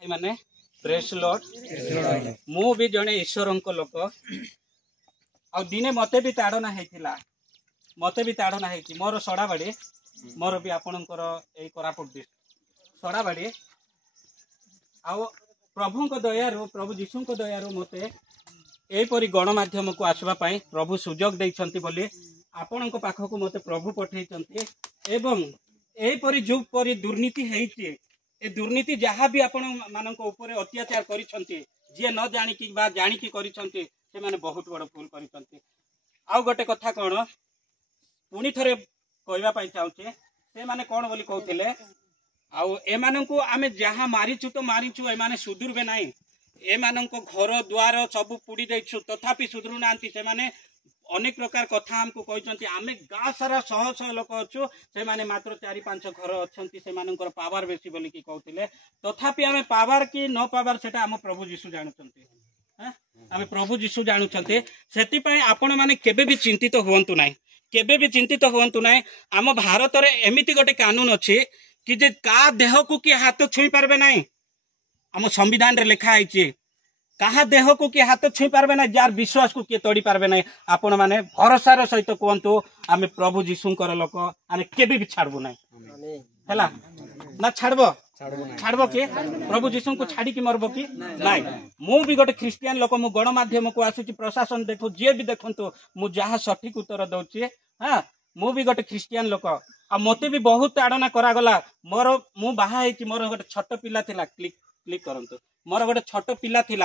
भाई माने press Lord मु भी जने ईश्वर लोक आ दिने मते भी ताड़ना होता मते भी ताड़ना होती मोर सड़ाबाड़ी मोर भी आपणकर यही कोरापुट डिस्ट्रिक्ट सड़ाबाड़ी आउ प्रभु दयारू प्रभु जीशु दयारू मते यहीपरि गणमाध्यम को आसवाई प्रभु सुजोग देइछंती बोली आपण पाखक मते प्रभु पठेइछंती एवं यहीपरि जो परि दुर्नीति हेइछि ए दुर्नीति जहाँ भी आपण मानक ऊपर अत्याचार करिछंती जे न जानिकी बा जानिकी करिछंती से माने बहुत बड़ भूल करिछंती। आउ गोटे कथा कोन पुनी थरे कहबा पई चाहूचे से माने कोन बोली कहउथिले आउ ए माननकु आमे जहाँ मारिछु तो मारिछु ए माने सुधुरबे नाही ए माननको घर द्वार सब पुड़ी दैछु तथापि सुधुरु नांती से माने अनेक प्रकार कथा हमको कहते आमे गाँ सारा शह शह लोक अच्छु से माने मात्र 4-5 घर अच्छी से पावर बेसी बोली कि कहते तथापि आमे पावर कि न पावर सेटा आम प्रभु जीशु जानुचंती आमे प्रभु जीशु जानुचंती सेति आपण माने केबे भी चिंतित हुवंतु नाही केबे भी चिंतित हुवंतु नाही। आम भारत रे एमिति गोटे कानून अछि कि जे का देह को कि हाथ छुई पारबे नाही आम संविधान रे लिखा आइछि कहा देह को किए हाथ छुई पारबे ना जार विश्वास को किए तोड़ी पारबे ना आपण माने भरोसार सहित कहतु आमे प्रभु जीशुंकर लोक आमे केबे भी छाड़बु ना हैला ना छाड़बो कि प्रभु जीशु को छाड़ी की मरबो कि नाइ मु भी गोटे ख्रिस्टियन लोक मु गणमाध्यम को आसुची प्रशासन देखु जे भी देखंतु मु जहा सठिक उत्तर दउची हां मु भी गोटे ख्रिस्टियन लोक आ मते भी बहुत ताड़ना करा गला मोर मु बाहा हेची मोर गोटे छोट पिला थिला क्लिक करंतु मोर गोटे छोट पिला थिला